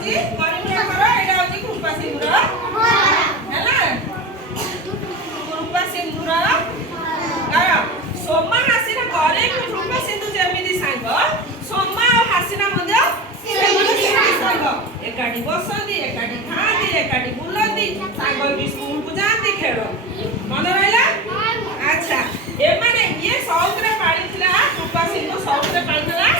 होची करीमुरा घर एटा होची कृपा सिंधुर हैला कृपा सिंधुर घर सोमा हासिना घरे कृपा सिंधु जेमिति सांग सोमा और हासिना मध्ये सेमिति सांग एकाठी बसंती एकाठी खाती एकाठी बुलंती सांग भी स्कूल को जाती खेल मन रहला अच्छा ए माने ये शौक रे पाड़ी थिला कृपा सिंधु शौक रे पाड़ी थिला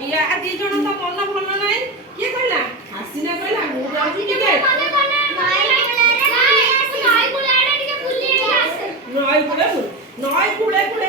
या दी जण तो मन भल नाही के कहला हसीना कहला मु जाउची के ନଈ କୂଳେ ନଈ କୂଳେ କୂଳେ